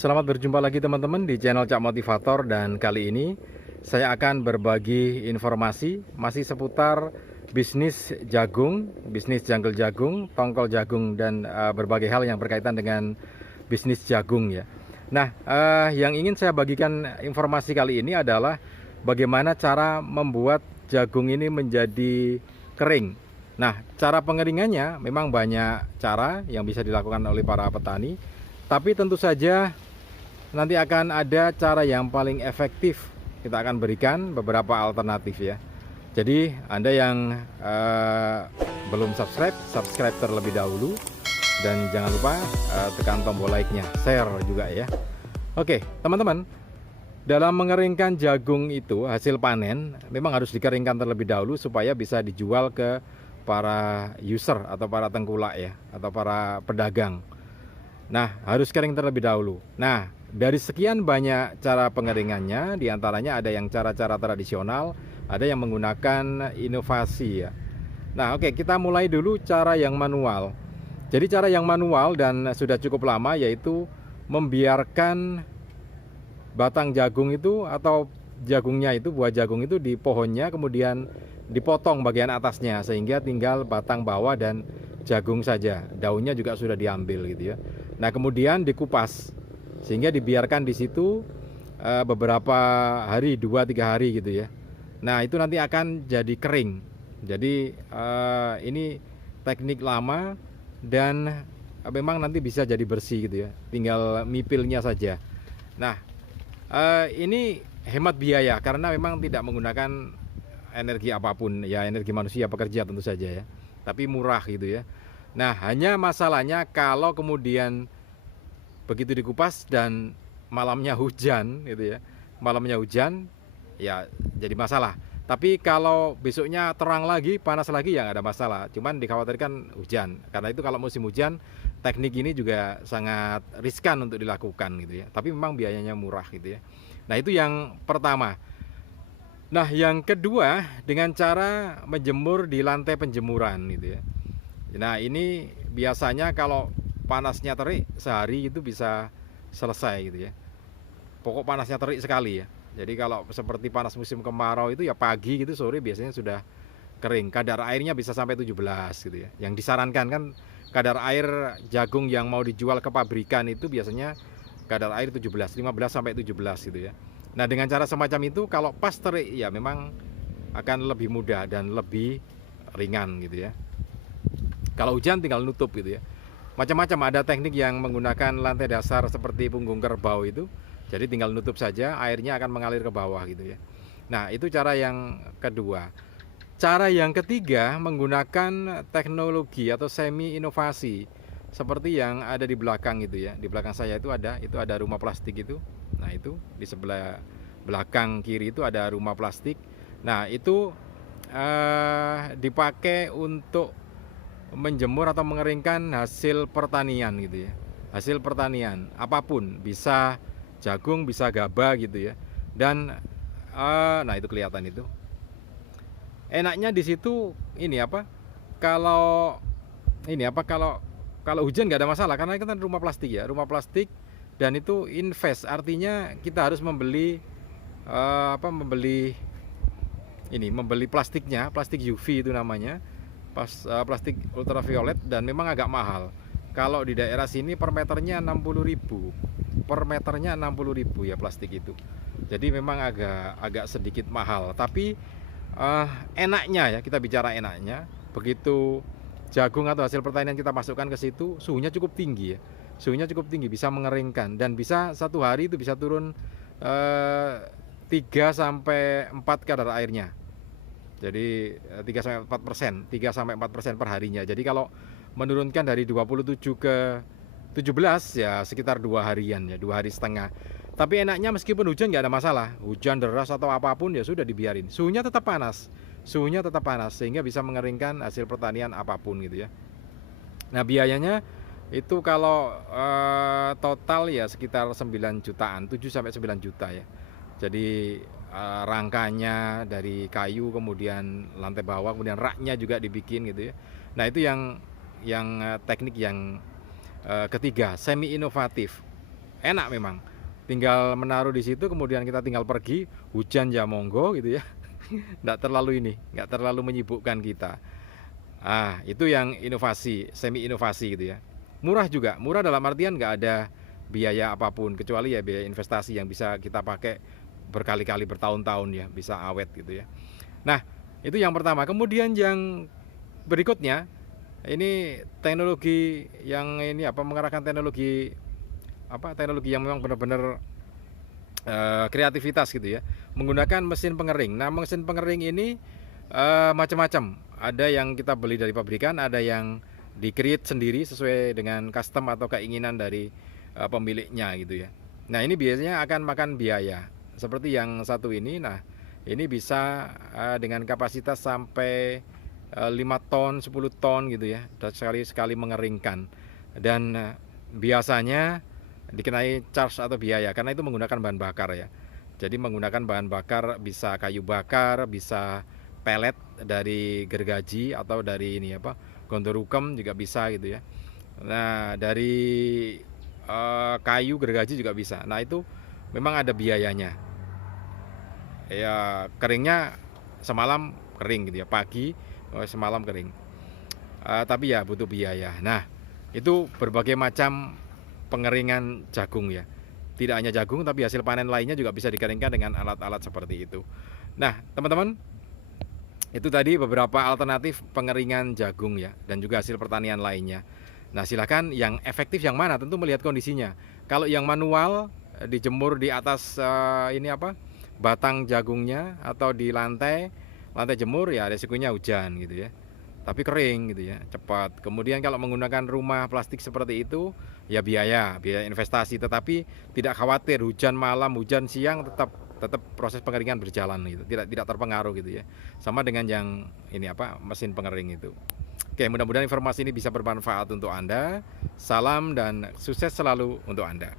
Selamat berjumpa lagi teman-teman di channel Cak Motivator, dan kali ini saya akan berbagi informasi masih seputar bisnis jagung, bisnis jungle jagung, tongkol jagung, dan berbagai hal yang berkaitan dengan bisnis jagung ya. Nah, yang ingin saya bagikan informasi kali ini adalah bagaimana cara membuat jagung ini menjadi kering. Nah, cara pengeringannya memang banyak cara yang bisa dilakukan oleh para petani. Tapi tentu saja nanti akan ada cara yang paling efektif. Kita akan berikan beberapa alternatif ya. Jadi Anda yang belum subscribe terlebih dahulu. Dan jangan lupa tekan tombol like-nya, share juga ya. Oke teman-teman, dalam mengeringkan jagung itu hasil panen memang harus dikeringkan terlebih dahulu supaya bisa dijual ke para user atau para tengkulak ya, atau para pedagang. Nah, harus kering terlebih dahulu. Nah, dari sekian banyak cara pengeringannya, diantaranya ada yang cara-cara tradisional, ada yang menggunakan inovasi ya. Nah, oke, kita mulai dulu cara yang manual. Jadi cara yang manual dan sudah cukup lama, yaitu membiarkan batang jagung itu atau jagungnya itu, buah jagung itu di pohonnya, kemudian dipotong bagian atasnya sehingga tinggal batang bawah dan jagung saja. Daunnya juga sudah diambil gitu ya. Nah, kemudian dikupas sehingga dibiarkan di situ beberapa hari, 2-3 hari gitu ya. Nah, itu nanti akan jadi kering. Jadi ini teknik lama dan memang nanti bisa jadi bersih gitu ya. Tinggal mipilnya saja. Nah, ini hemat biaya karena memang tidak menggunakan energi apapun ya, energi manusia pekerja tentu saja ya. Tapi murah gitu ya. Nah, hanya masalahnya kalau kemudian begitu dikupas dan malamnya hujan gitu ya. Malamnya hujan ya jadi masalah. Tapi kalau besoknya terang lagi, panas lagi ya nggak ada masalah. Cuman dikhawatirkan hujan. Karena itu kalau musim hujan, teknik ini juga sangat riskan untuk dilakukan gitu ya. Tapi memang biayanya murah gitu ya. Nah, itu yang pertama. Nah, yang kedua dengan cara menjemur di lantai penjemuran gitu ya. Nah, ini biasanya kalau panasnya terik sehari itu bisa selesai gitu ya. Pokok panasnya terik sekali ya. Jadi kalau seperti panas musim kemarau itu ya pagi gitu, sore biasanya sudah kering. Kadar airnya bisa sampai 17 gitu ya. Yang disarankan kan kadar air jagung yang mau dijual ke pabrikan itu biasanya kadar air 17, 15 sampai 17 gitu ya. Nah, dengan cara semacam itu kalau pas terik ya memang akan lebih mudah dan lebih ringan gitu ya. Kalau hujan tinggal nutup gitu ya. Macam-macam, ada teknik yang menggunakan lantai dasar seperti punggung kerbau itu. Jadi tinggal nutup saja, airnya akan mengalir ke bawah gitu ya. Nah, itu cara yang kedua. Cara yang ketiga menggunakan teknologi atau semi inovasi seperti yang ada di belakang itu ya. Di belakang saya itu ada rumah plastik itu. Nah, itu di sebelah belakang kiri itu ada rumah plastik. Nah, itu dipakai untuk menjemur atau mengeringkan hasil pertanian gitu ya. Hasil pertanian apapun, bisa jagung, bisa gabah gitu ya. Dan nah itu kelihatan itu. Enaknya di situ ini apa? Kalau kalau hujan nggak ada masalah karena itu kan rumah plastik ya, rumah plastik, dan itu invest, artinya kita harus membeli membeli plastiknya, plastik UV itu namanya. Plastik ultraviolet, dan memang agak mahal. Kalau di daerah sini per meternya 60.000. Per meternya 60.000 ya plastik itu. Jadi memang agak sedikit mahal, tapi enaknya ya, kita bicara enaknya, begitu jagung atau hasil pertanian kita masukkan ke situ, suhunya cukup tinggi ya. Suhunya cukup tinggi, bisa mengeringkan, dan bisa satu hari itu bisa turun 3 sampai 4 kadar airnya. Jadi 3-4% per harinya. Jadi kalau menurunkan dari 27 ke 17 ya sekitar 2 harian ya, 2 hari setengah. Tapi enaknya meskipun hujan nggak ada masalah. Hujan deras atau apapun ya sudah dibiarin. Suhunya tetap panas. Suhunya tetap panas sehingga bisa mengeringkan hasil pertanian apapun gitu ya. Nah, biayanya itu kalau total ya sekitar 9 jutaan, 7 sampai 9 juta ya. Jadi rangkanya dari kayu, kemudian lantai bawah, kemudian raknya juga dibikin gitu ya. Nah, itu yang teknik yang ketiga, semi inovatif. enak memang. Tinggal menaruh di situ, kemudian kita tinggal pergi, hujan ya monggo gitu ya. Nggak terlalu menyibukkan kita. Itu yang inovasi, semi inovasi gitu ya. Murah juga, murah dalam artian nggak ada biaya apapun kecuali ya biaya investasi yang bisa kita pakai berkali-kali, bertahun-tahun ya, bisa awet gitu ya. Nah, itu yang pertama. Kemudian yang berikutnya, ini teknologi yang mengerahkan teknologi yang memang benar-benar kreativitas gitu ya, menggunakan mesin pengering. Nah, mesin pengering ini macam-macam. Ada yang kita beli dari pabrikan, ada yang di-create sendiri sesuai dengan custom atau keinginan dari pemiliknya gitu ya. Nah, ini biasanya akan makan biaya. Seperti yang satu ini, nah ini bisa dengan kapasitas sampai 5 ton, 10 ton gitu ya, sekali mengeringkan. Dan biasanya dikenai charge atau biaya karena itu menggunakan bahan bakar ya. Jadi menggunakan bahan bakar bisa kayu bakar, bisa pelet dari gergaji atau dari gondorukem juga bisa gitu ya. Nah, dari kayu gergaji juga bisa. Nah, itu memang ada biayanya. Ya, keringnya semalam kering gitu ya, pagi semalam kering. Tapi ya butuh biaya. Nah, itu berbagai macam pengeringan jagung ya. Tidak hanya jagung, tapi hasil panen lainnya juga bisa dikeringkan dengan alat-alat seperti itu. Nah, teman-teman, itu tadi beberapa alternatif pengeringan jagung ya, dan juga hasil pertanian lainnya. Nah, silakan yang efektif yang mana, tentu melihat kondisinya. Kalau yang manual dijemur di atas batang jagungnya atau di lantai jemur ya resikonya hujan gitu ya. Tapi kering gitu ya, cepat. Kemudian kalau menggunakan rumah plastik seperti itu ya biaya investasi, tetapi tidak khawatir hujan malam, hujan siang tetap proses pengeringan berjalan gitu, tidak terpengaruh gitu ya. Sama dengan yang mesin pengering itu. Oke, mudah-mudahan informasi ini bisa bermanfaat untuk Anda. Salam dan sukses selalu untuk Anda.